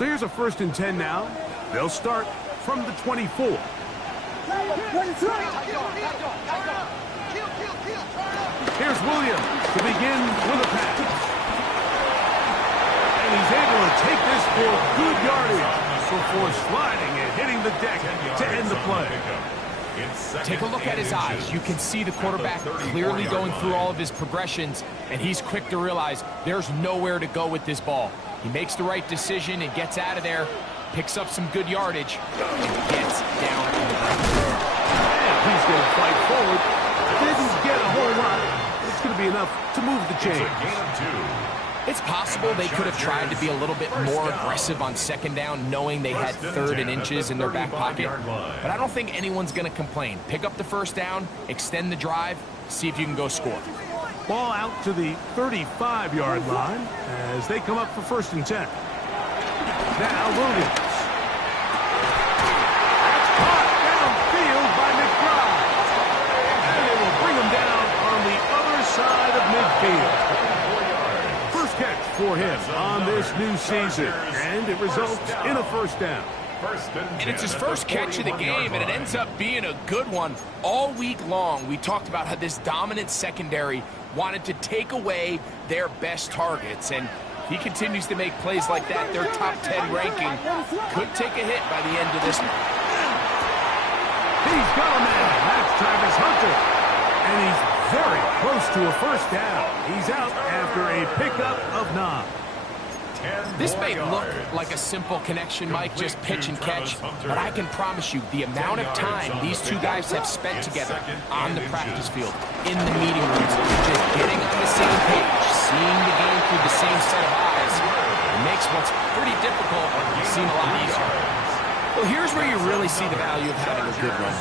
So here's a 1st and 10 now. They'll start from the 24. Here's Williams to begin with a pass. And he's able to take this for good yardage before sliding and hitting the deck to end the play. Take a look at his eyes. You can see the quarterback clearly going through all of his progressions, and he's quick to realize there's nowhere to go with this ball. He makes the right decision and gets out of there, picks up some good yardage, and gets down on the ground. And he's going to fight forward. Didn't get a whole lot. It's going to be enough to move the chains. It's possible they could have tried to be a little bit more aggressive on 2nd down, knowing they had 3rd and inches in their back pocket. But I don't think anyone's going to complain. Pick up the 1st down, extend the drive, see if you can go score. Ball out to the 35-yard line as they come up for 1st and 10. Now Williams. That's caught downfield by McBride. And they will bring him down on the other side of midfield. First catch for him on this new season, and it results in a 1st down. And it's his first catch of the game, and it ends up being a good one. All week long, we talked about how this dominant secondary wanted to take away their best targets, and he continues to make plays like that. Their top 10 ranking could take a hit by the end of this one. He's got a man. That's Travis Hunter. And he's very close to a 1st down. He's out after a pickup of 9. This may look like a simple connection, Mike, just pitch and catch, but I can promise you the amount of time these two guys have spent together on the practice field, in the meeting rooms, just getting on the same page, seeing the game through the same set of eyes, it makes what's pretty difficult seem a lot easier. Well, here's where you really see the value of having a good run.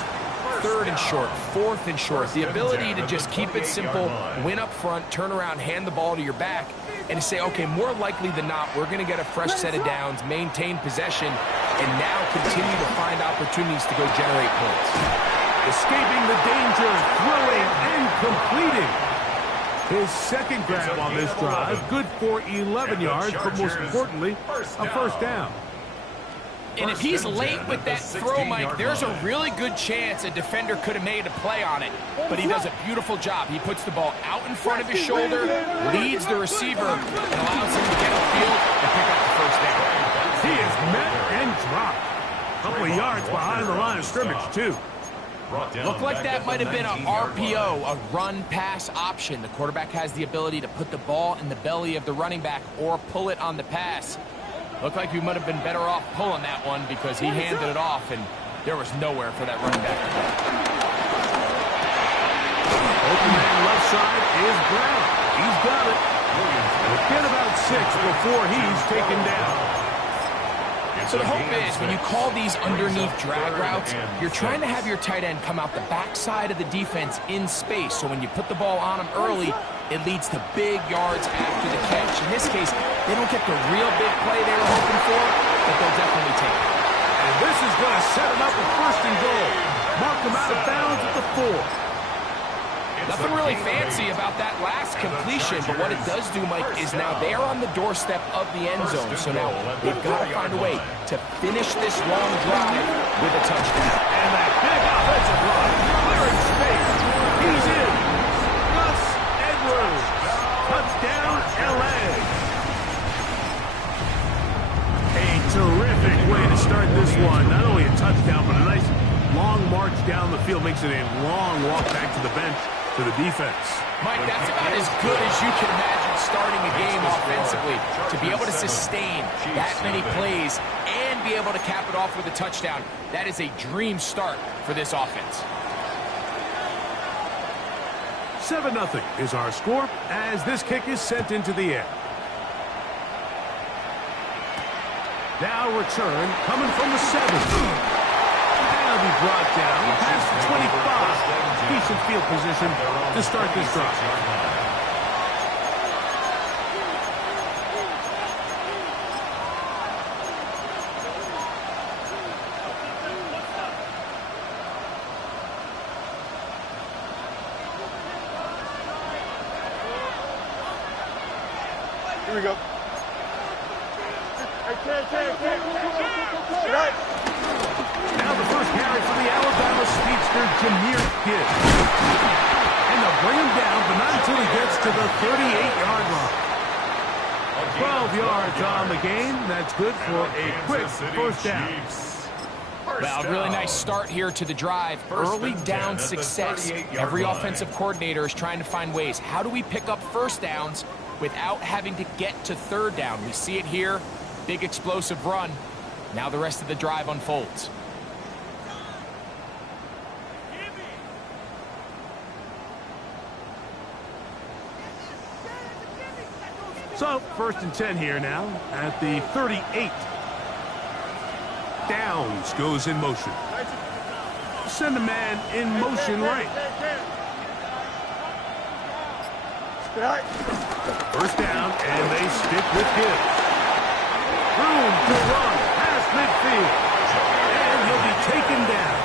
3rd and short, 4th and short, the ability to just keep it simple, win up front, turn around, hand the ball to your back, and to say, okay, more likely than not, we're going to get a fresh set of downs, maintain possession, and now continue to find opportunities to go generate points. Escaping the danger, throwing, and completing. His 2nd grab on this drive, good for 11 yards, but most importantly, a 1st down. And if he's late with that throw, Mike, there's a really good chance a defender could have made a play on it. But he does a beautiful job. He puts the ball out in front of his shoulder, leads the receiver, and allows him to get upfield and pick up the 1st down. He is met and dropped. A couple of yards behind the line of scrimmage, too. Looked like that might have been an RPO, a run-pass option. The quarterback has the ability to put the ball in the belly of the running back or pull it on the pass. Looked like we might have been better off pulling that one because he handed it off, and there was nowhere for that running back to go. Open man left side is Brown. He's got it. He'll get about 6 before he's taken down. So the hope is when you call these underneath drag routes, you're trying to have your tight end come out the backside of the defense in space. So when you put the ball on him early, it leads to big yards after the catch. In this case, they don't get the real big play they were hoping for, but they'll definitely take it. And this is going to set him up with 1st and goal. Mark him out of bounds at the 4. Nothing really fancy about that last completion, but what it does do, Mike, is now they're on the doorstep of the end zone. So now they've got to find a way to finish this long drive with a touchdown. And that big offensive line, clearing space. He's in. Gus Edwards. Touchdown, L.A. A terrific way to start this one. Not only a touchdown, but a nice long march down the field. Makes it a long walk back to the bench for the defense. Mike, that's about as good as you can imagine starting a game offensively. To be able to sustain that many plays and be able to cap it off with a touchdown, that is a dream start for this offense. 7-0 is our score as this kick is sent into the air. Now return coming from the 7. That'll be brought down past the 25. Decent field position to start this drive. Here we go. Now the first carry for the Alabama speedster, Jameer Gibbs. And they'll bring him down, but not until he gets to the 38-yard line. 12 yards on the game. That's good for a quick first down. Well, a really nice start here to the drive. Early down success. Every offensive coordinator is trying to find ways. How do we pick up first downs without having to get to third down? We see it here. Big explosive run. Now the rest of the drive unfolds. So, 1st and 10 here now at the 38. Downs goes in motion. Send a man in motion right. First down, and they stick with Gibbs. Room to run past midfield. And he'll be taken down.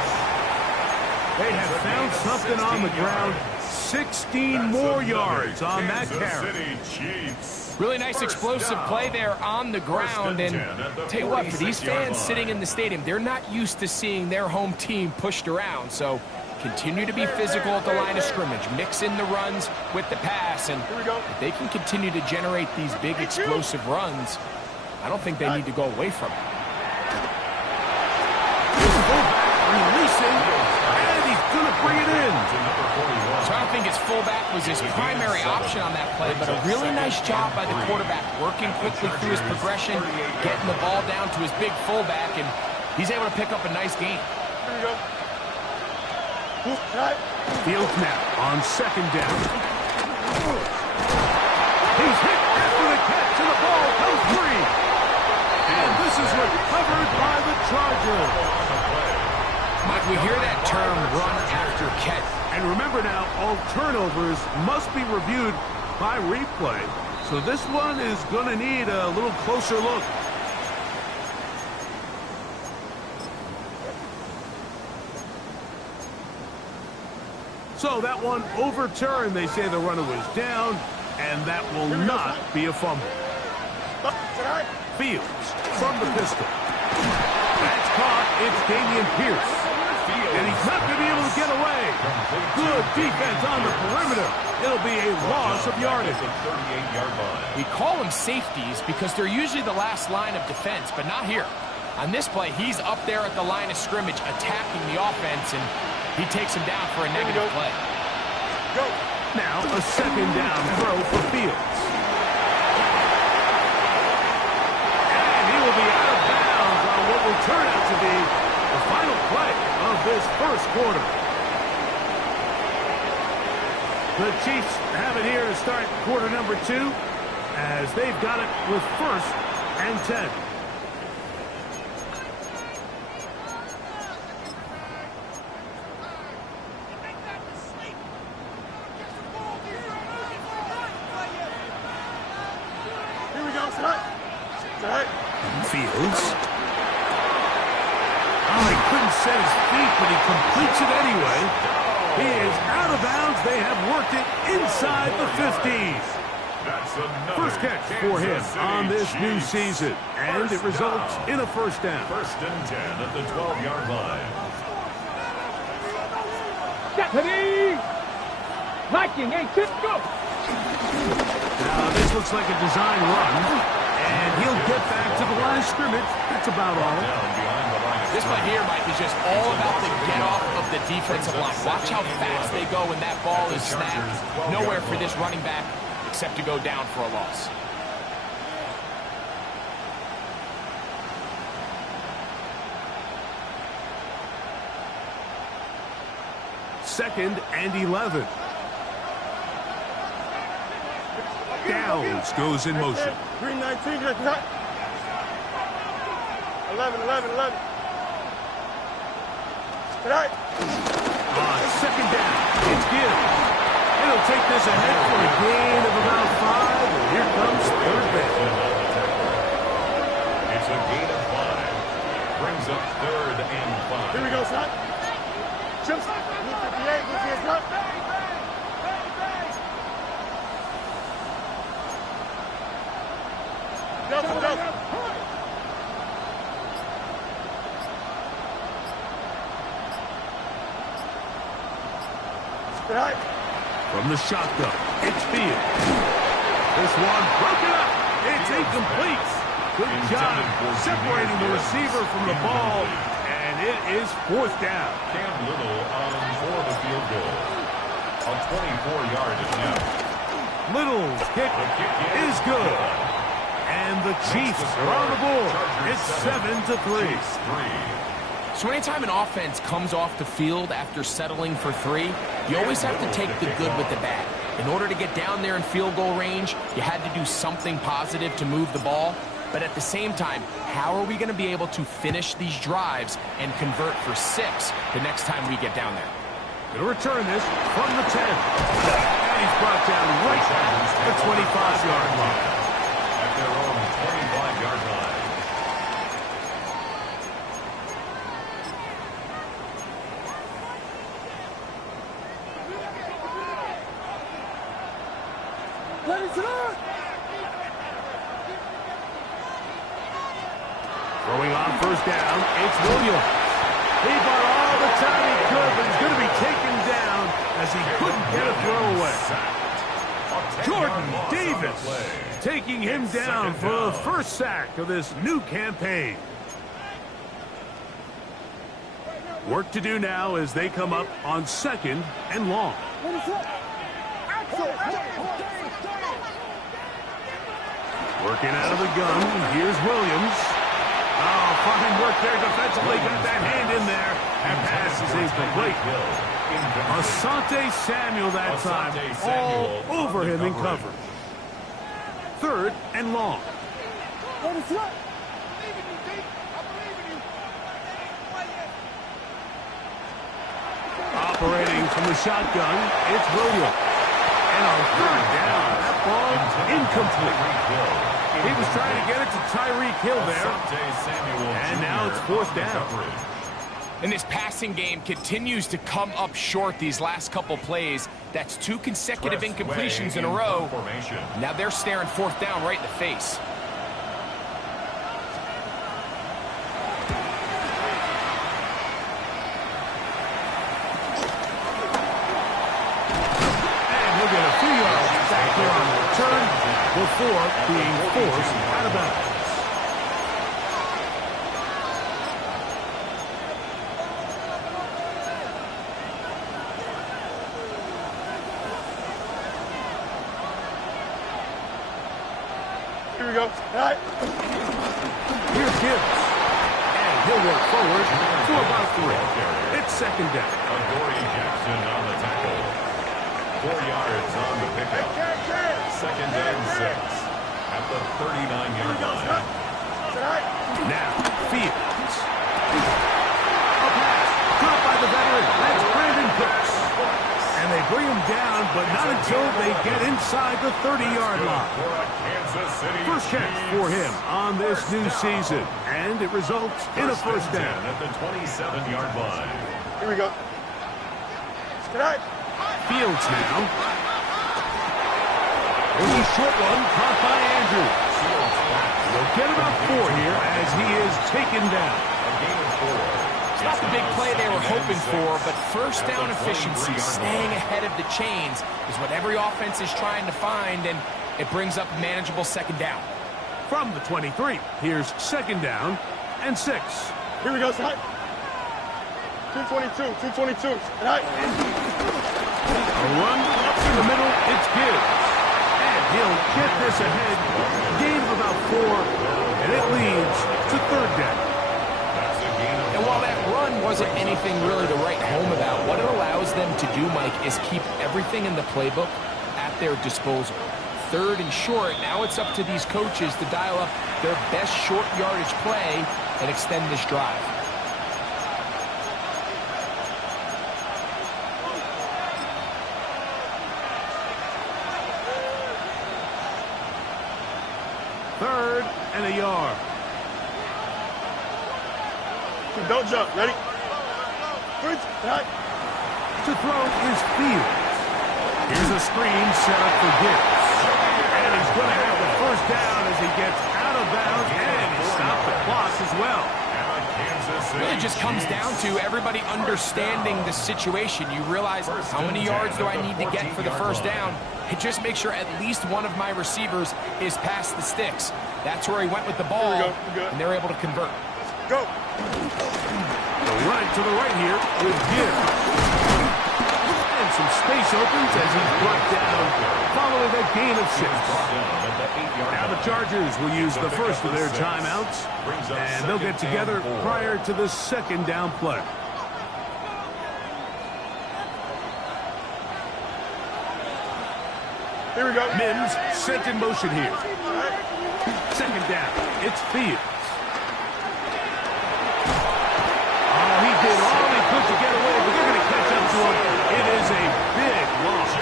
They have found something on the ground. 16 more yards on that carry. Really nice explosive play there on the ground. And tell you what, for these fans sitting in the stadium, they're not used to seeing their home team pushed around. So continue to be physical at the line of scrimmage. Mix in the runs with the pass. And if they can continue to generate these big explosive runs, I don't think they need to go away from it. Releasing, and he's going to bring it in. So I don't think his fullback was his primary option on that play, but a really nice job by the quarterback, working quickly through his progression, getting the ball down to his big fullback, and he's able to pick up a nice gain. Fields now on 2nd down. He's hit after the catch, and the ball comes free. And this is recovered by the Chargers. Mike, we hear that term, run after catch. And remember now, all turnovers must be reviewed by replay. So this one is going to need a little closer look. So that one overturned. They say the runner was down, and that will not be a fumble. Fields from the pistol. That's caught. It's Dameon Pierce. And he's not going to be able to get away. Good defense on the perimeter. It'll be a loss of yardage. We call them safeties because they're usually the last line of defense, but not here. On this play, he's up there at the line of scrimmage attacking the offense, and he takes him down for a negative play. Now a 2nd down throw for Fields. And he will be out of bounds on what will turn out to be the final play of this first quarter. The Chiefs have it here to start quarter number 2 as they've got it with 1st and 10. Fields. Oh, he couldn't set his feet, but he completes it anyway. He is out of bounds. They have worked it inside the 50s. First catch for him on this new season, and it results in a first down. 1st and 10 at the 12-yard line. Deputy! Liking, hey, tip, go! Now, this looks like a design run, and he'll get back to the line of scrimmage. That's about all. This play here, Mike, is just all about the get-off of the defensive line. Watch how fast they go when that ball is snapped. Nowhere for this running back except to go down for a loss. Second and 11. Downs goes in motion. 319, 11. Right. On 2nd down, it's Gibbs. And he'll take this ahead for a gain of about 5. And here comes 3rd base. It's a gain of 5. Brings up 3rd and 5. Here we go, son. Chips. 58, Go. From the shotgun, it's Fields. This one broken up. It's incomplete. Good job separating the receiver from the ball, and it is 4th down. Cam Little for the field goal. A 24-yard attempt. Little's kick is good. And the Chiefs are on the board. It's 7-3. So anytime an offense comes off the field after settling for 3, you always have to take the good with the bad. In order to get down there in field goal range, you had to do something positive to move the ball. But at the same time, how are we going to be able to finish these drives and convert for 6 the next time we get down there? Going to return this from the 10. And he's brought down right at the 25-yard line. At their own 25-yard line. Throwing on 1st down, it's Williams. He bought all the time he could, but he's going to be taken down as he couldn't get a throw away. Jordan Davis taking him down for the 1st sack of this new campaign. Work to do now as they come up on 2nd and long. Working out of the gun, here's Williams. Oh, fine work there defensively. Got that hand in there. That pass is incomplete. Asante Samuel that time. All over him in coverage. 3rd and long. Operating from the shotgun, it's Williams. And on 3rd down, that ball incomplete. He was trying to get it to Tyreek Hill there. And now it's 4th down. And this passing game continues to come up short these last couple plays. That's 2 consecutive incompletions in a row. Now they're staring 4th down right in the face. And he'll get a few yards back here on the return before being forced out of bounds. Here we go. Here's Gibbs. And he'll work forward for about 3. It's 2nd down. Adoree Jackson on the tackle. 4 yards on the pickup. 2nd and 6 at the 39-yard line. Now, Fields. A pass. Caught by the veteran. That's Brandon Cooks. And they bring him down, but not until they get inside the 30-yard line. First catch for him on this new season. And it results in a 1st down. At the 27-yard line. Here we go. Fields now. There's a short one caught by Andrews. They'll get about 4 here as he is taken down. It's not the big play they were hoping for, but 1st down efficiency, staying ahead of the chains, is what every offense is trying to find, and it brings up a manageable 2nd down. From the 23, here's 2nd down and 6. Here we go, son. 222, 222. A run up in the middle, it's Gibbs. And he'll get this ahead. Gain of about 4, and it leads to 3rd down. And while that run wasn't anything really to write home about, what it allows them to do, Mike, is keep everything in the playbook at their disposal. 3rd and short, now it's up to these coaches to dial up their best short yardage play and extend this drive. Third and a yard. Don't jump. Ready? To throw is Fields. Here's a screen set up for Gibbs. And he's going to have the 1st down as he gets out of bounds, and he stopped the clock as well. Really just comes down to everybody understanding the situation. You realize how many yards do I need to get for the first down, and just make sure at least one of my receivers is past the sticks. That's where he went with the ball, and they're able to convert. Go. Right to the right here with Gibbs. And some space opens as he's brought down following a gain of 6. Now the Chargers will use the first of their timeouts, and they'll get together prior to the second down play. Here we go. Mims sent in motion here. Second down. It's Fields. Oh, he did all he could to get away, but they're going to catch up to him. It is a big loss.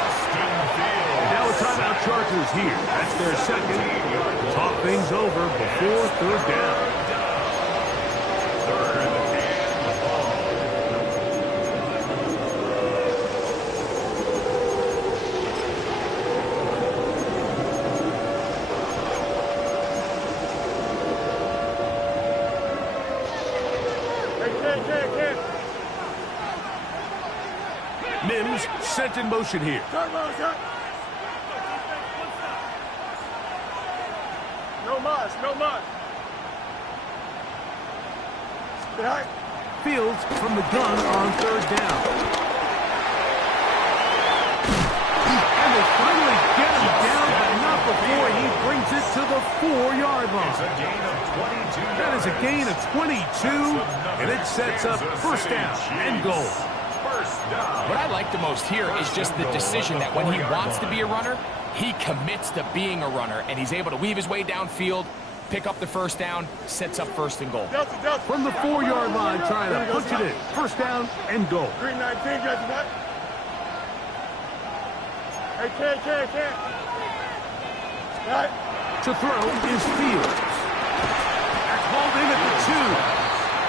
Now a timeout Chargers here. That's their second. Talk things over before third down. Mims sent in motion here. No mas, no mas. Behind. Fields from the gun on third down. And they finally get him down, but not before he brings it to the 4-yard line. That is a gain of 22, and it sets up first down and goal. What I like the most here is just the decision that when he wants to be a runner, he commits to being a runner, and he's able to weave his way downfield, pick up the first down, sets up first and goal. From the 4-yard line, trying to punch it in. First down and goal. Green 19, guys, what? Hey, can't. Right. To throw is Fields. That's hauled in at the 2.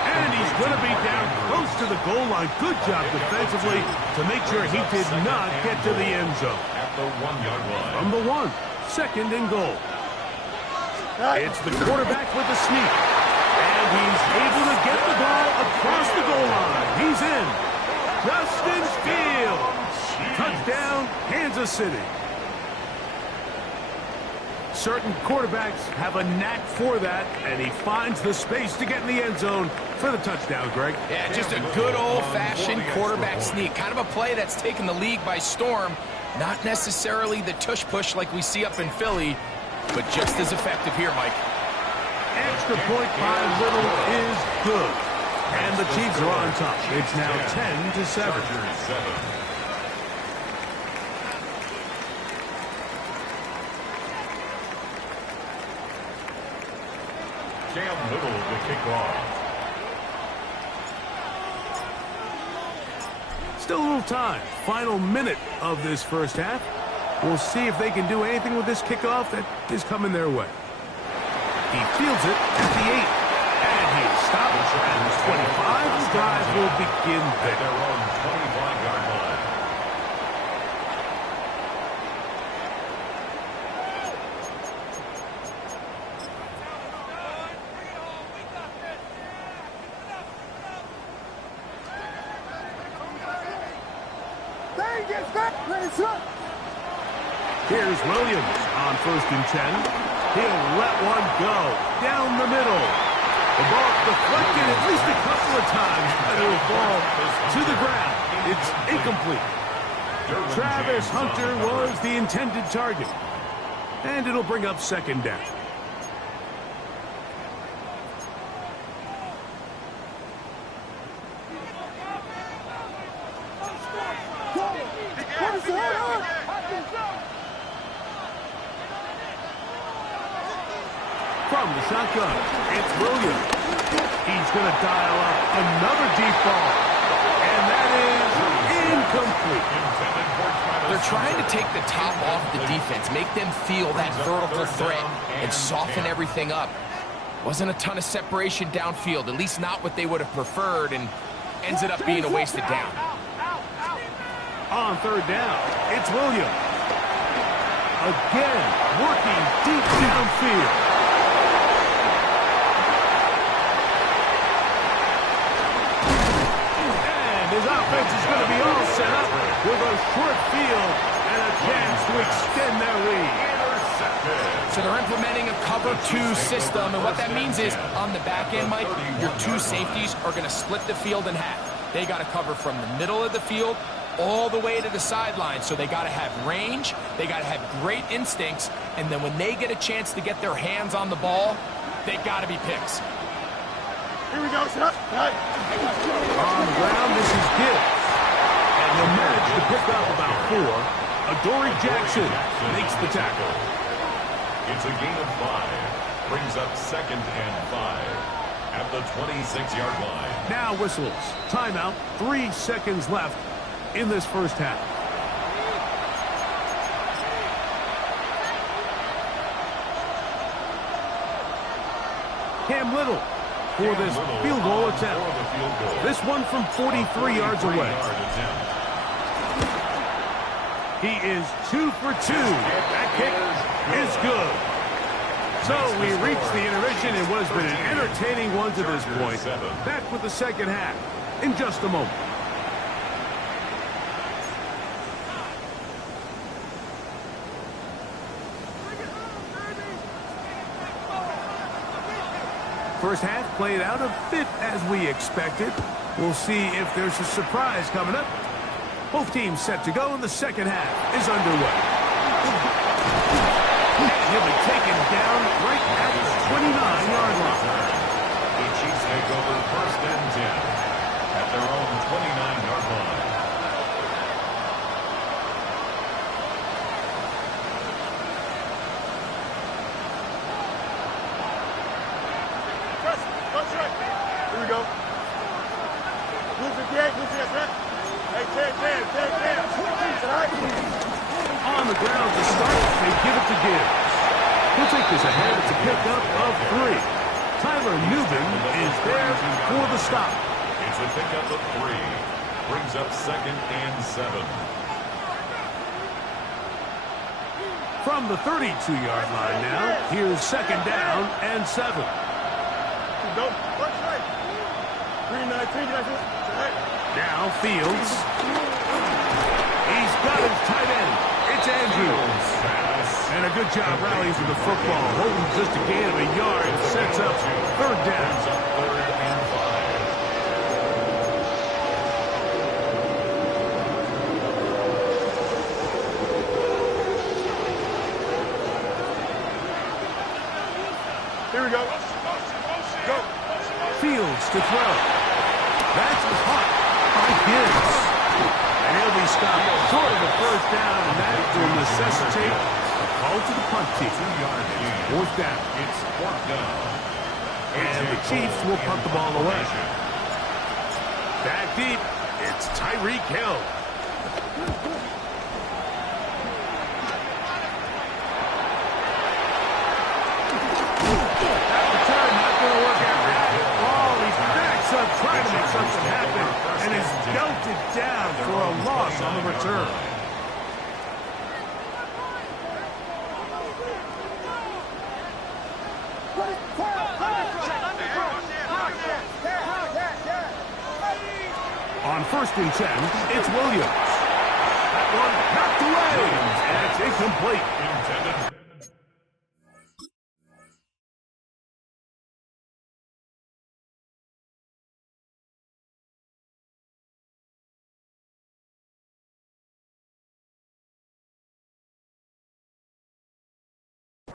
And he's going to be down close to the goal line. Good job defensively to make sure he did not get to the end zone. At the 1-yard line. From the 1, second and goal. It's the quarterback with the sneak. And he's able to get the ball across the goal line. He's in. Justin Fields. Touchdown, Kansas City. Certain quarterbacks have a knack for that, and he finds the space to get in the end zone for the touchdown, Greg. Yeah, just a good old-fashioned quarterback sneak. Kind of a play that's taken the league by storm. Not necessarily the tush-push like we see up in Philly, but just as effective here, Mike. Extra point by Little is good. And the Chiefs are on top. It's now 10-7. Cam Little to kick off. Still a little time. Final minute of this first half. We'll see if they can do anything with this kickoff that is coming their way. He fields it at the 8. And he stops at the 25. The drive will begin there. Their own 25-yard line. Here's Williams on 1st and 10. He'll let one go down the middle. The ball deflected at least a couple of times, and it'll fall to the ground. It's incomplete. Travis Hunter was the intended target. And it'll bring up second down. From the shotgun, it's Williams. He's going to dial up another deep ball. And that is incomplete. They're trying to take the top off the defense, make them feel that vertical threat, and soften everything up. Wasn't a ton of separation downfield, at least not what they would have preferred, and ends up being a wasted down. On third down, it's Williams. Again, working deep downfield. defense is going to be all set up with a short field and a chance to extend their lead. So they're implementing a cover 2 system, and what that means is on the back end, Mike, your 2 safeties are going to split the field in half. They got to cover from the middle of the field all the way to the sideline. So they got to have range, they got to have great instincts, and then when they get a chance to get their hands on the ball, they got to be picks. Here we go, shut. On the ground, this is Gibbs. And he'll manage to pick up about 4. Adoree Jackson makes the tackle. It's a gain of 5. Brings up 2nd and 5 at the 26-yard line. Now whistles. Timeout. 3 seconds left in this first half. Cam Little for this field goal attempt. This one from 43 yards away. He is 2 for 2. That kick is good. So we reached the intermission in what has been an entertaining one to this point. Back with the second half in just a moment. First half played out a bit as we expected. We'll see if there's a surprise coming up. Both teams set to go, and the second half is underway. He'll be taken down right at the 29-yard line. The Chiefs take over 1st and 10 at their own 29-yard line. Here we go. Move the gate, move the gate. Hey, 10. On the ground to start, they give it to Gibbs. He'll take this ahead. It's a pickup of 3. Tyler Newman is there for the stop. It's a pickup of 3. Brings up 2nd and 7. From the 32-yard line now, here's 2nd down and 7. Go. Watch right. 3-19. Now Fields. He's got his tight end. It's Andrews. And a good job rallying for the football. Holding just a gain of a yard. Sets up 3rd down. 3rd and 5. Here we go. Go. Fields to throw. That's caught by Gibbs. And he'll be stopped short of the 1st down, and that will necessitate a call to the punt team. 4th down. It's 4th down. And the Chiefs will punt the ball away. Back deep, it's Tyreek Hill. That return not going to work out. Oh, he's backs up trying to make something happen and is belted down for a loss on the return. On 1st and 10, it's Williams. That one knocked away, and it's incomplete. Intended.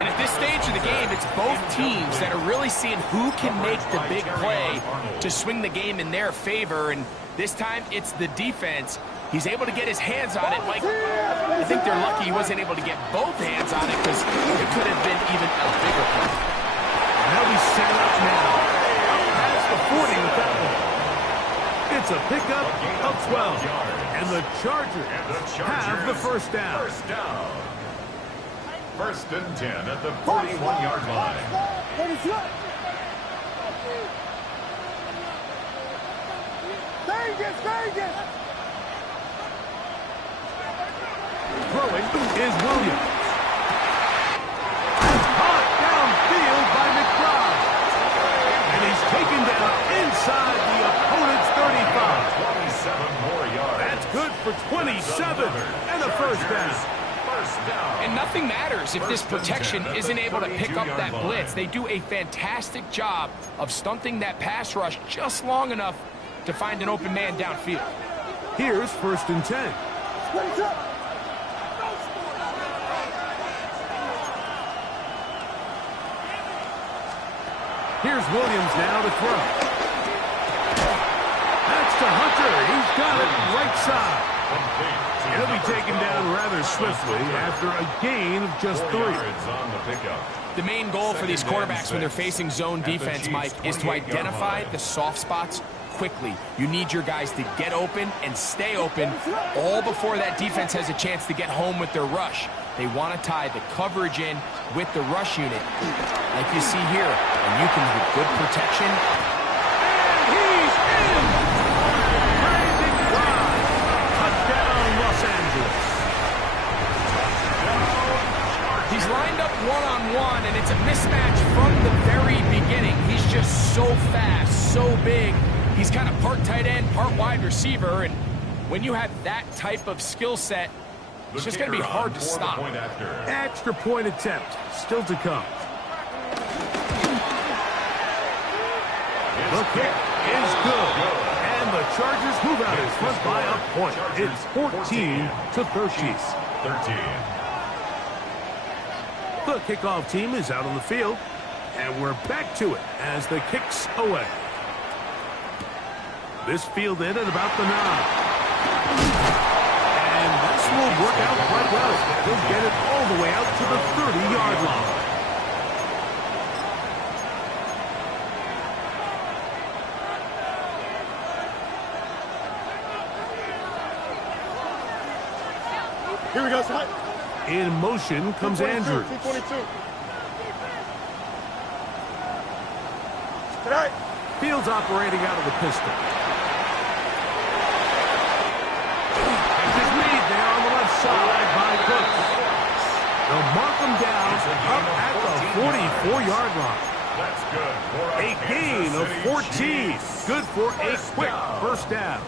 And at this stage of the game, it's both teams that are really seeing who can make the big play to swing the game in their favor. And this time, it's the defense. He's able to get his hands on it. Mike, I think they're lucky he wasn't able to get both hands on it because it could have been even a bigger play. And he'll be set up now. Up past the 40 with that one. It's a pickup of 12. And the Chargers have the 1st down. 1st down. 1st and 10 at the 41-yard line. Throwing is Williams. Caught downfield by McBride. And he's taken down inside the opponent's 35. 27 more 11 and a first down. And nothing matters if this protection isn't able to pick up that blitz. They do a fantastic job of stunting that pass rush just long enough to find an open man downfield. Here's 1st and 10. Here's Williams now to throw. That's to Hunter. He's got it right side. He'll be taken down rather swiftly after a gain of just 3. The main goal for these quarterbacks when they're facing zone defense, Mike, is to identify the soft spots quickly. You need your guys to get open and stay open all before that defense has a chance to get home with their rush. They want to tie the coverage in with the rush unit, like you see here, and you can get good protection. And he's in! Crazy drive! Touchdown, Los Angeles. He's lined up one-on-one, and it's a mismatch from the very beginning. He's just so fast, so big. He's kind of part tight end, part wide receiver, and when you have that type of skill set, it's just going to be hard to stop. Extra point attempt still to come. The kick is good. And the Chargers move out in front by a point. It's 14-13. The kickoff team is out on the field. And we're back to it as the kick's away. This fielded at about the 9. And this will work out quite well. He'll get it all the way out to the 30-yard line. Here we go, Scott. In motion comes Andrews. 222. Tonight. Fields operating out of the pistol. And just made there on the left side by Cooks. They'll mark him down up at the 44-yard line. That's good. A gain of 14. Good for a quick first down.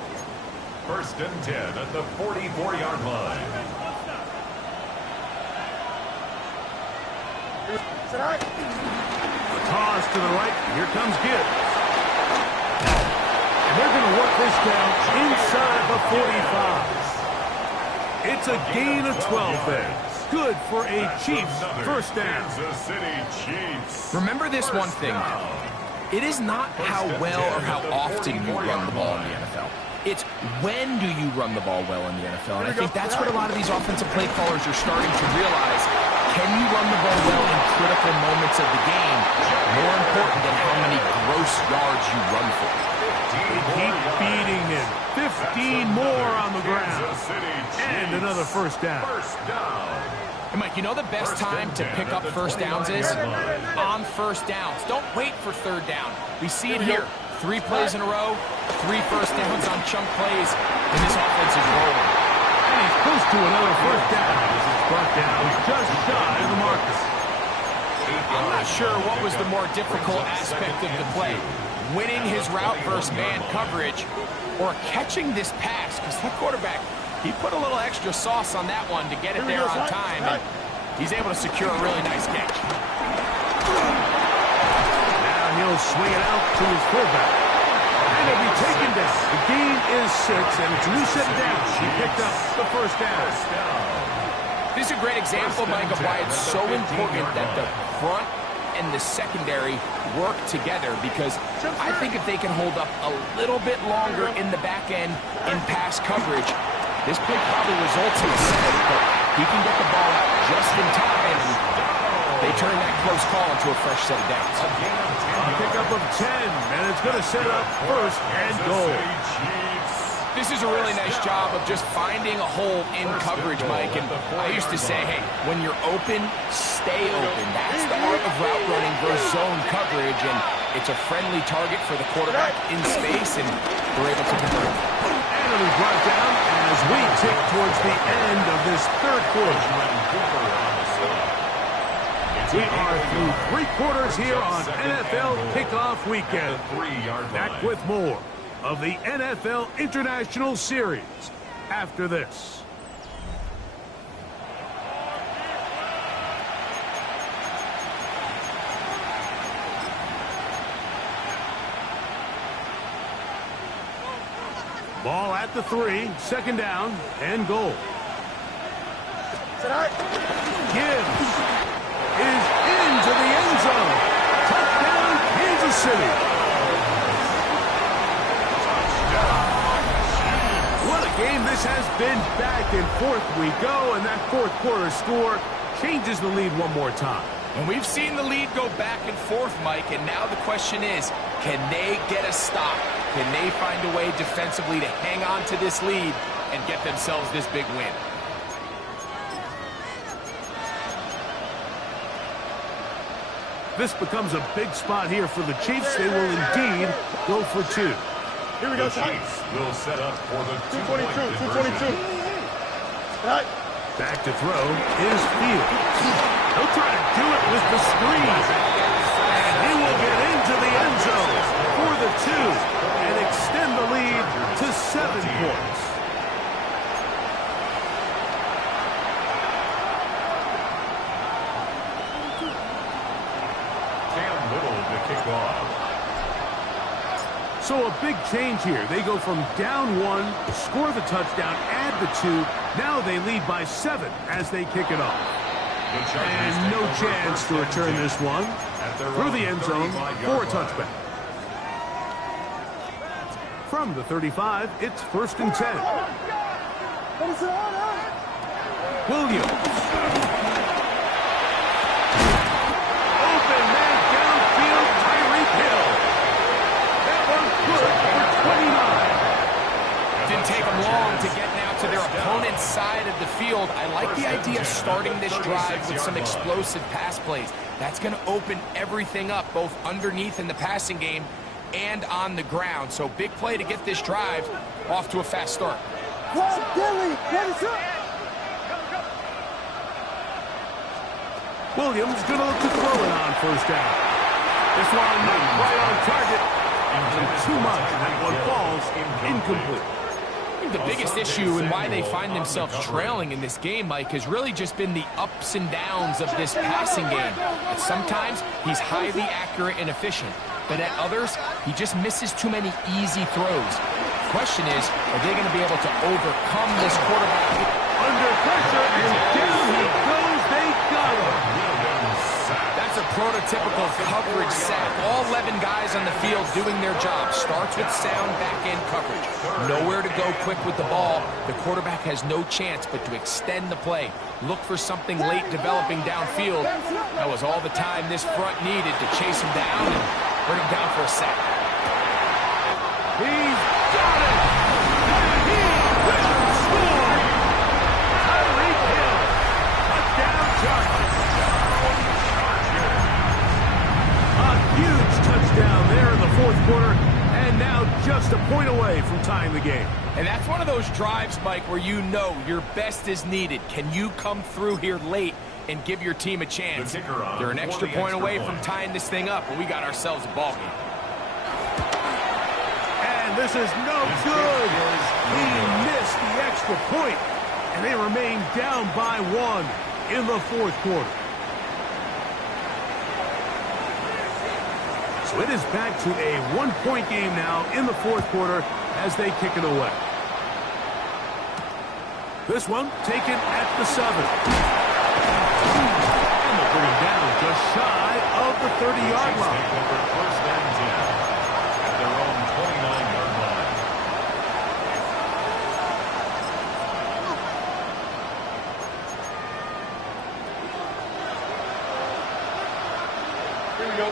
1st and 10 at the 44-yard line. Tonight. A toss to the right. Here comes Gibbs. And they're going to work this down inside the 45. It's a gain of 12 there. Good for a Chiefs first down. Remember this one thing. It is not how well or how often you run the ball in the NFL. It's when do you run the ball well in the NFL. And I think that's what a lot of these offensive play callers are starting to realize. Can you run the ball well in critical moments of the game? More important than how many gross yards you run for. They keep beating him. 15 more on the ground. And another first down. Hey, Mike, you know the best time to pick up first downs is? On first downs. Don't wait for 3rd down. We see it here. 3 plays in a row, 3 first downs on chunk plays, and this offense is rolling. And he's close to another first down. This is brought down just shy of the marker. I'm not sure what was the more difficult aspect of the play. Winning his route versus man coverage or catching this pass, because that quarterback, he put a little extra sauce on that one to get it there on time, and he's able to secure a really nice catch. Now he'll swing it out to his fullback. And he'll be taken down. The gain is 6, and it's a new set of downs. He picked up the first down. This is a great example, Mike, of why it's so important that the front and the secondary work together, because I think if they can hold up a little bit longer in the back end in pass coverage, this play probably results in a sack, but he can get the ball out just in time, and they turn that close call into a fresh set of downs. A pickup of 10, and it's going to set up 1st and goal. This is a really nice job of just finding a hole in coverage, Mike. And I used to say, hey, when you're open, stay open. That's the art of route running versus zone coverage, and it's a friendly target for the quarterback in space, and they're able to convert. And it is brought down as we tick towards the end of this 3rd quarter. We are through 3 quarters here on NFL Kickoff Weekend. Back with more of the NFL International Series after this. Ball at the 3, second down and goal. Gibbs is into the end zone. Touchdown, Kansas City. What a game this has been. Back and forth we go, and that fourth quarter score changes the lead one more time. And we've seen the lead go back and forth, Mike, and now the question is, can they get a stop? Can they find a way defensively to hang on to this lead and get themselves this big win? This becomes a big spot here for the Chiefs. They will indeed go for 2. Here we go, The Chiefs will set up for the 222. Back to throw is Fields. He'll try to do it with the screen. And he will get into the end zone for the 2 and extend the lead to 7 points. Cam Little to kick off. So a big change here. They go from down 1, score the touchdown, add the 2. Now they lead by 7 as they kick it off. And no chance to return this one. Through the end zone for a touchback. From the 35, it's 1st and 10. Williams. Open man downfield, Tyreek Hill. That one's good for 29. Didn't take them long to get now to their opponent's side of the field. I like the idea of starting this drive with some explosive pass plays. That's going to open everything up, both underneath in the passing game and on the ground. So big play to get this drive off to a fast start. Williams going to look to throw it on 1st down. This one not quite on target. And too much. That one falls incomplete. I think the biggest issue and why they find themselves trailing in this game, Mike, has really just been the ups and downs of this passing game. At sometimes, he's highly accurate and efficient. But at others, he just misses too many easy throws. The question is, are they going to be able to overcome this quarterback? Under pressure, and down he goes. They got him. That's a prototypical coverage sack. All 11 guys on the field doing their job. Starts with sound back-end coverage. Nowhere to go quick with the ball. The quarterback has no chance but to extend the play. Look for something late developing downfield. That was all the time this front needed to chase him down and bring him down for a sack. He's got it. And he will score. Tyreek Hill. Touchdown Chargers. A huge touchdown there in the 4th quarter, and now just a point away from tying the game. And that's one of those drives, Mike, where you know your best is needed. Can you come through here late and give your team a chance? They're an extra point away from tying this thing up, and we got ourselves a ball game. And this is no good. He missed the extra point, and they remain down by 1 in the 4th quarter. So it is back to a 1-point game now in the 4th quarter as they kick it away. This one taken at the 7. And they'll bring him down just shy of the 30-yard line. First and 10 at their own 29-yard line. Here we go.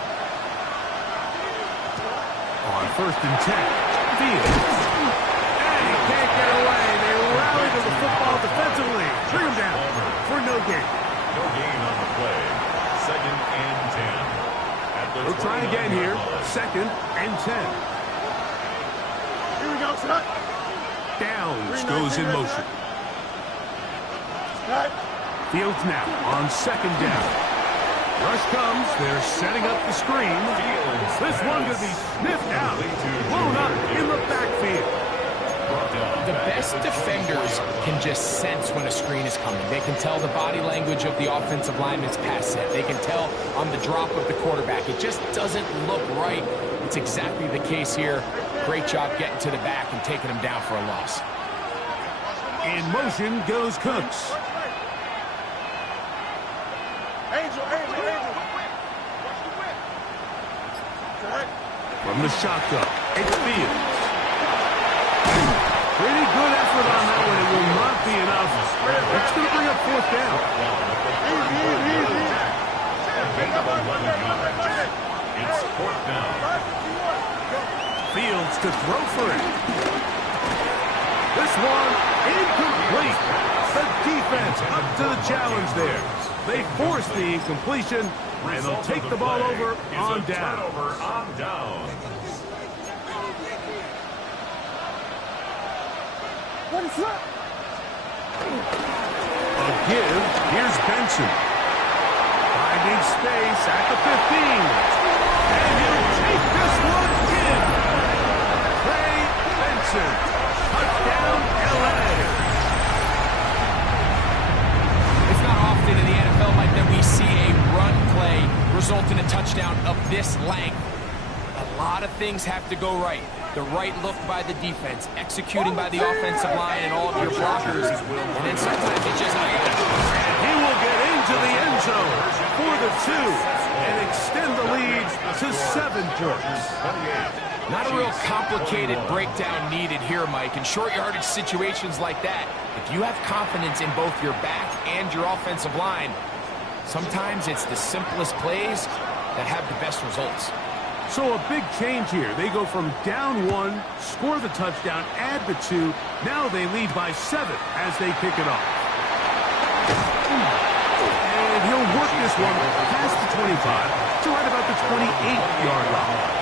On 1st and 10, Fields. And he can't get away. They rally to the football defensively. Bring him down for no gain. No gain on the play. 2nd and 10. At the We'll try again here. 2nd and 10. Here we go, son. Downs goes in motion. Fields now on 2nd down. Rush comes. They're setting up the screen. This one going to be sniffed out. Blown up in the backfield. The best defenders can just sense when a screen is coming. They can tell the body language of the offensive lineman's pass set. They can tell on the drop of the quarterback. It just doesn't look right. It's exactly the case here. great job getting to the back and taking him down for a loss. In motion goes Cooks. Angel. From the shotgun, it's Fields. Pretty good effort on that one. It will not be enough. That's going to bring up fourth down. It's fourth down. Fields to throw for it. This one incomplete. The defense up to the challenge there. They force the incompletion, and they'll take the ball over on down. What is that? A give. Here's Benson. Finding space at the 15. And he'll take this one in. Trey Benson. Touchdown, L.A. It's not often in the NFL like that we see a run play result in a touchdown of this length. A lot of things have to go right. The right look by the defense, executing by the offensive line and all of your blockers. And then sometimes it just... And he will get into the end zone for the 2 and extend the lead to 7 points. Not a real complicated breakdown needed here, Mike. In short yardage situations like that, if you have confidence in both your back and your offensive line, sometimes it's the simplest plays that have the best results. So a big change here. They go from down 1, score the touchdown, add the 2. Now they lead by 7 as they kick it off. And he'll work this one past the 25 to right about the 28-yard line.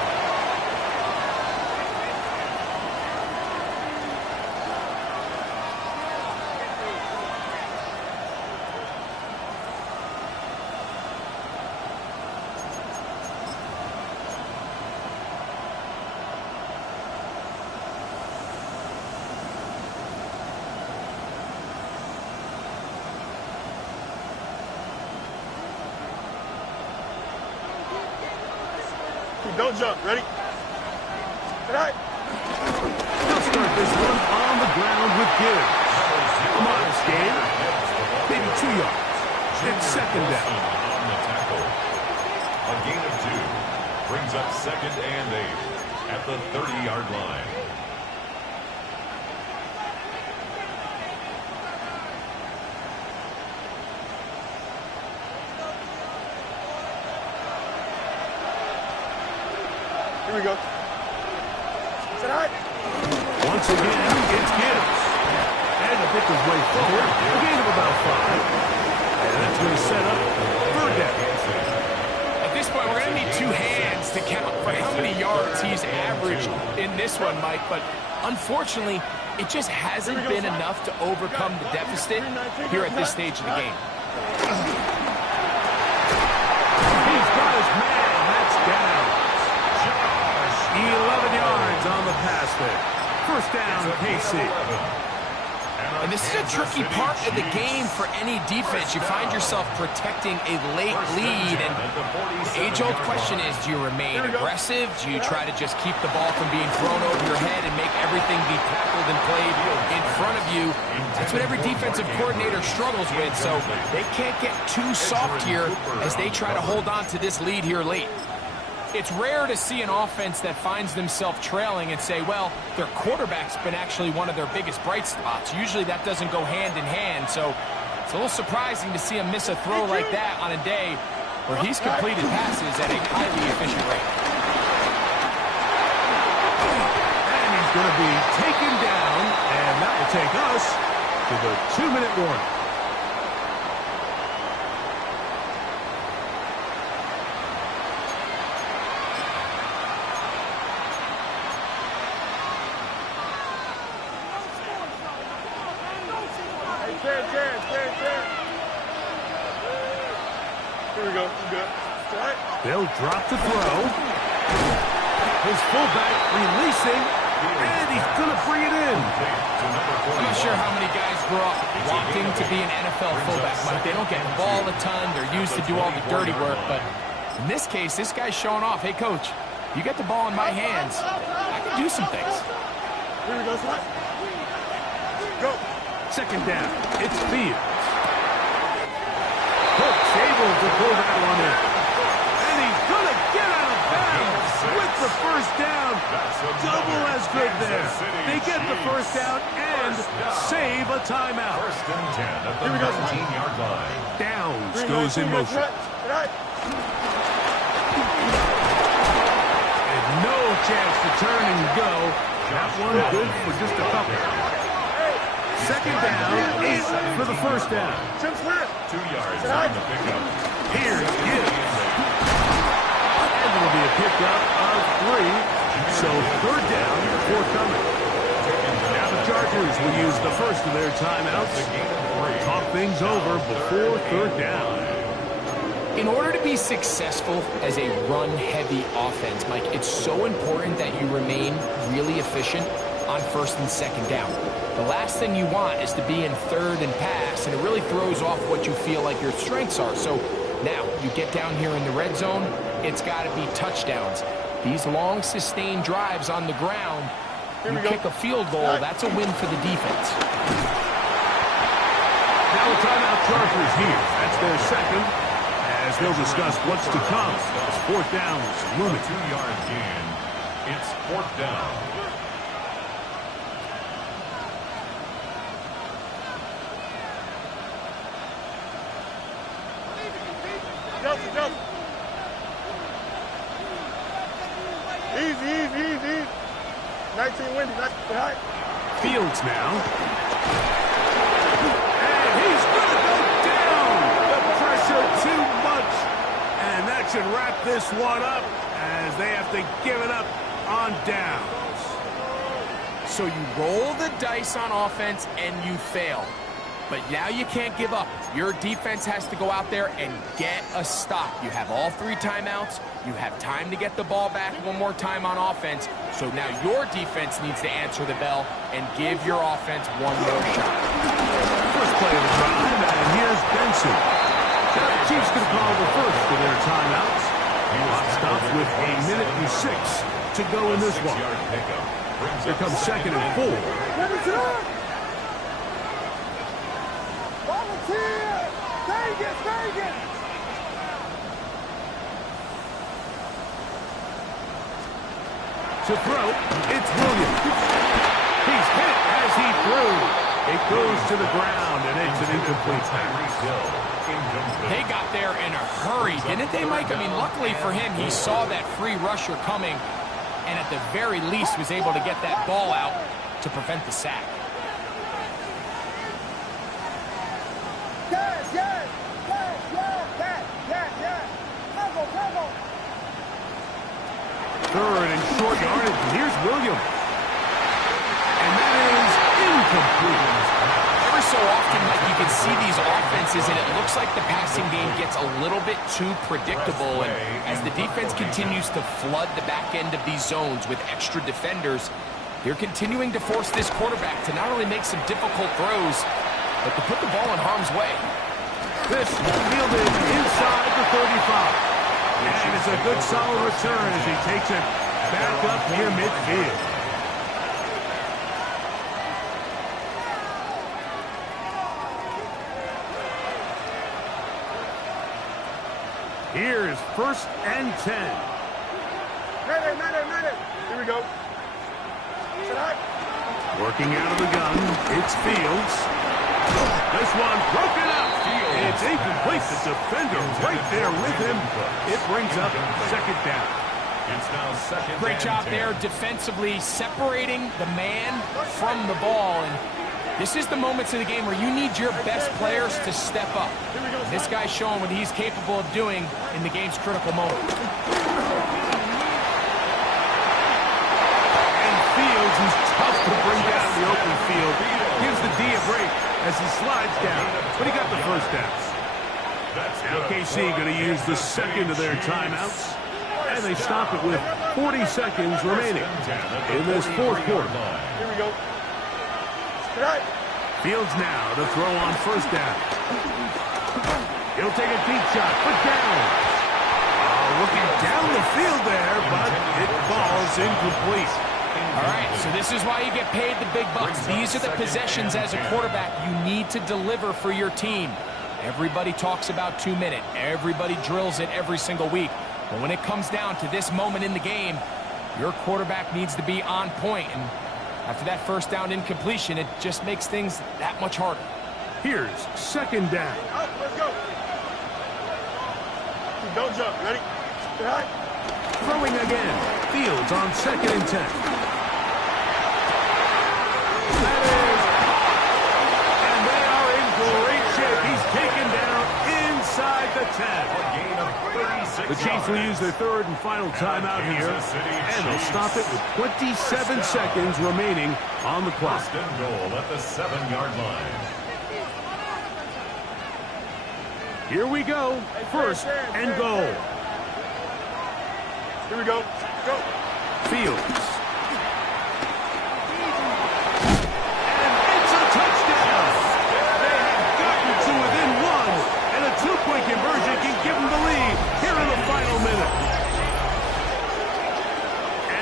Don't jump. Ready? Right. They'll start this one on the ground with Gibbs. A modest gain. Maybe 2 yards. It's second down. On the tackle. A gain of 2 brings up second and 8 at the 30-yard line. Here we go. Is that all right? Once again, it's Gibbs. And to pick his way forward, a gain of about 5. And that's going to set up third down. At this point, we're going to need 2 hands to count for how many yards he's averaged in this one, Mike. But unfortunately, it just hasn't been enough to overcome the deficit here at this stage of the game. He's got his man. That's down. 11 yards on the pass there. First down, KC. And this is a tricky part of the game for any defense. You find yourself protecting a late lead, and the age-old question is, do you remain aggressive? Do you try to just keep the ball from being thrown over your head and make everything be tackled and played in front of you? That's what every defensive coordinator struggles with, so they can't get too soft here as they try to hold on to this lead here late. It's rare to see an offense that finds themselves trailing and say, well, their quarterback's been actually one of their biggest bright spots. Usually that doesn't go hand in hand, so it's a little surprising to see him miss a throw like that on a day where he's completed passes at a highly efficient rate. And he's going to be taken down, and that will take us to the 2-minute warning. Here we go. Good. All right. They'll drop to throw. His fullback releasing, and he's going to bring it in. I'm not sure how many guys grow up wanting to be an NFL fullback, Mike. They don't get the ball a ton. They're used to do all the dirty work. But in this case, this guy's showing off, hey, coach, you get the ball in my hands, I can do some things. Here we go, slide. Go. Second down. It's Fields. Hook's able to pull that one in. And he's going to get out of bounds with the first down. Double as good there. They get the first down and save a timeout. First and 10 at the 19-yard line. Downs goes in motion. And no chance to turn and go. That one good for just a couple. Second down, 8 for the first down. 2 yards on the pickup. Here's Gibbs. And it'll be a pickup of 3. So third down forthcoming. Now the Chargers will use the first of their timeouts. Talk things over before third down. In order to be successful as a run-heavy offense, Mike, it's so important that you remain really efficient on first and second down. The last thing you want is to be in third and pass, and it really throws off what you feel like your strengths are. So now you get down here in the red zone, it's got to be touchdowns. These long, sustained drives on the ground, you kick a field goal, that's a win for the defense. Now a timeout Chargers here. That's their second, as they'll discuss what's to come. It's fourth down looming. 2-yard gain. It's fourth down. Easy. 19 windy, not high. Fields now. And he's going to go down. The pressure too much. And that should wrap this one up as they have to give it up on downs. So you roll the dice on offense and you fail. But now you can't give up. Your defense has to go out there and get a stop. You have all 3 timeouts. You have time to get the ball back one more time on offense. So now your defense needs to answer the bell and give your offense one more shot. First play of the drive, and here's Benson. Now the Chiefs going to call the first of their timeouts. Clock stops with 1:06 to go in this one. Here comes second and 4. Vegas! To throw, it's Williams. He's hit as he threw. It goes to the ground, and it's an incomplete pass. They got there in a hurry, didn't they, Mike? I mean, luckily for him, he saw that free rusher coming, and at the very least was able to get that ball out to prevent the sack. Third and short yardage, and here's Williams. And that is incomplete. Ever so often, Mike, you can see these offenses, and it looks like the passing game gets a little bit too predictable. And as the defense continues to flood the back end of these zones with extra defenders, they're continuing to force this quarterback to not only make some difficult throws, but to put the ball in harm's way. This fielded inside the 35. And it's a good solid return as he takes it back up near midfield. Here's first and 10. Madden. Here we go. Working out of the gun, it's Fields. This one broken up. It's incomplete. The defender right there with him. It brings up second down. It's now second. Great job there defensively, separating the man from the ball. And this is the moments of the game where you need your best players to step up. This guy's showing what he's capable of doing in the game's critical moment. And Fields, who's tough to bring down the open field, gives the D a break as he slides down, but he got the first down. Now KC going to use the second of their timeouts, and they stop it with 40 seconds remaining in this fourth quarter. Here we go. Fields now to throw on first down. He'll take a deep shot, but down. Looking down the field there, but it falls incomplete. All right, so this is why you get paid the big bucks. These are the possessions as a quarterback you need to deliver for your team. Everybody talks about 2 minute. Everybody drills it every single week. But when it comes down to this moment in the game, your quarterback needs to be on point. And after that first down incompletion, it just makes things that much harder. Here's second down. Out, let's go. Don't jump. Ready? Right. Throwing again. Fields on 2nd and 10. That is caught. And they are in great shape. He's taken down inside the 10. A gain of 36 The Chiefs will use their third and final timeout here. And they'll stop it with 27 seconds remaining on the clock. First and goal at the 7-yard line. Here we go. First and goal. Here we go. Go. Fields. And it's a touchdown. They have gotten to within one. And a 2-point conversion can give them the lead here in the final minute.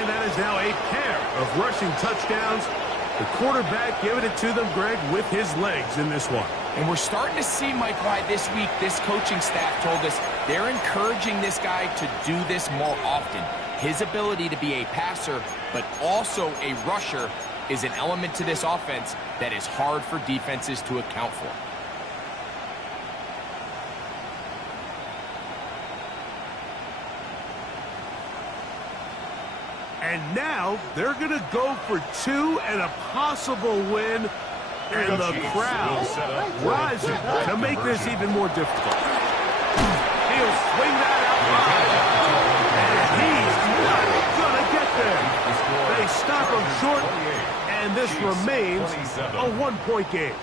And that is now a pair of rushing touchdowns. The quarterback giving it to them, Greg, with his legs in this one. And we're starting to see, Mike, why this week this coaching staff told us they're encouraging this guy to do this more often. His ability to be a passer, but also a rusher, is an element to this offense that is hard for defenses to account for. And now they're going to go for 2 and a possible win. And the crowd rising to make this even more difficult. He'll swing that out wide. And he's not going to get there. They stop him short, and this remains a 1-point game.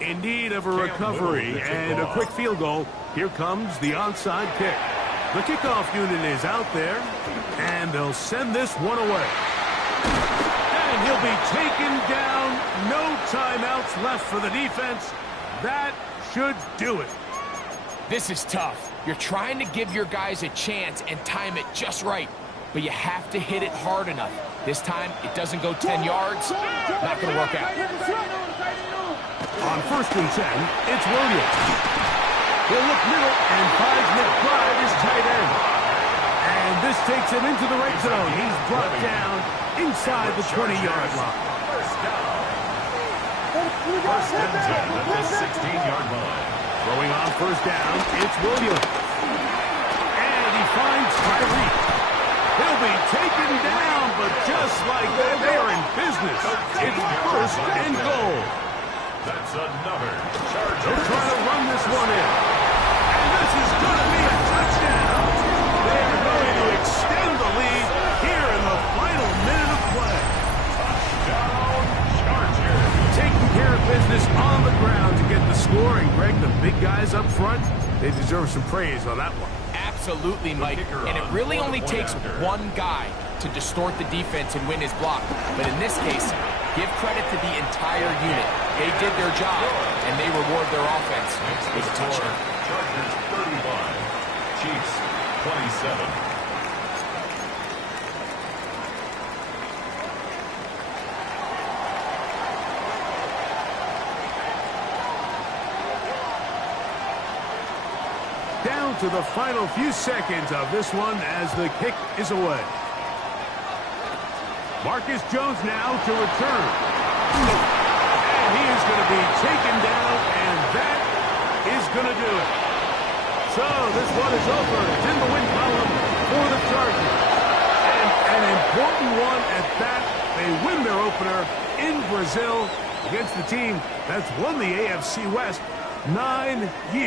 In need of a recovery and a quick field goal, here comes the onside kick. The kickoff unit is out there, and they'll send this one away. And he'll be taken down. No timeouts left for the defense. That should do it. This is tough. You're trying to give your guys a chance and time it just right, but you have to hit it hard enough. This time, it doesn't go 10 yards. Not going to work out. On 1st and 10, it's Williams. He'll look middle and finds McBride his tight end. And this takes him into the red zone. He's brought down inside the 20-yard line. First and 10 at the 16-yard line. Throwing on 1st down, it's Williams. And he finds Tyreek. He'll be taken down, but just like that, they are in business. It's 1st and goal. That's another charge. They'll try to run this one in. And this is going to be a touchdown. They are going to extend the lead here in the final minute of play. Touchdown, Chargers. Taking care of business on the ground to get the score. And Greg, the big guys up front, they deserve some praise on that one. Absolutely, Mike. And it really only takes one guy to distort the defense and win his block. But in this case, give credit to the entire unit. They did their job, and they reward their offense with a touchdown. Chargers 35, Chiefs 27. Down to the final few seconds of this one as the kick is away. Marcus Jones now to return. And he is going to be taken down, and that is going to do it. So this one is over. It's in the win column for the Chargers. And an important one at that. They win their opener in Brazil against the team that's won the AFC West 9 years.